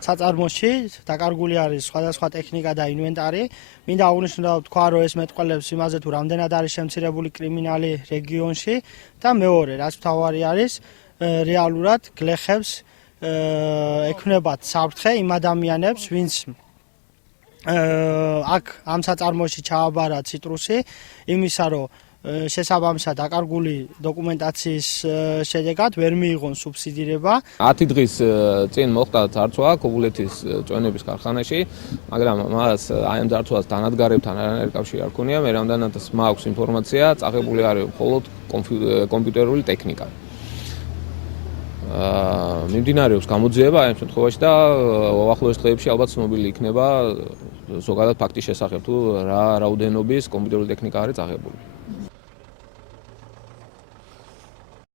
საწარმოში დაკარგული არის სხვადასხვა ტექნიკა და ინვენტარი. მინდა აღნიშნო თქვა, რომ ეს მეტყველებს იმაზე თუ რამდენად არის შემცირებული კრიმინალი რეგიონში და მეორე, რაც მთავარი არის, რეალურად გლეხებს ექნებათ საფრთხე იმ ადამიანებს, ვინც აქ ამ საწარმოში ჩააბარა ციტრუსი, იმისა რომ შესაბამისად დაკარგული დოკუმენტაციის შედეგად ვერ მიიღონ სუბსიდირება. 10 დღის წინ მოხდა ძარცვა ქობულეთის წვენების ქარხანაში, მაგრამ მას აი ამ ძარცვას დანადგარებთან არანაირი კავშირი არ ქონია. მე რამდენადაც მაქვს ინფორმაცია, წაღებული არის მხოლოდ კომპიუტერული ტექნიკა. მიმდინარეობს გამოძიება ამ შემთხვევაში და უახლოეს დღეებში ალბათ ცნობილი იქნება ზოგადად ფაქტის შესახებ თუ რა რაოდენობის კომპიუტერული ტექნიკა არის წაღებული.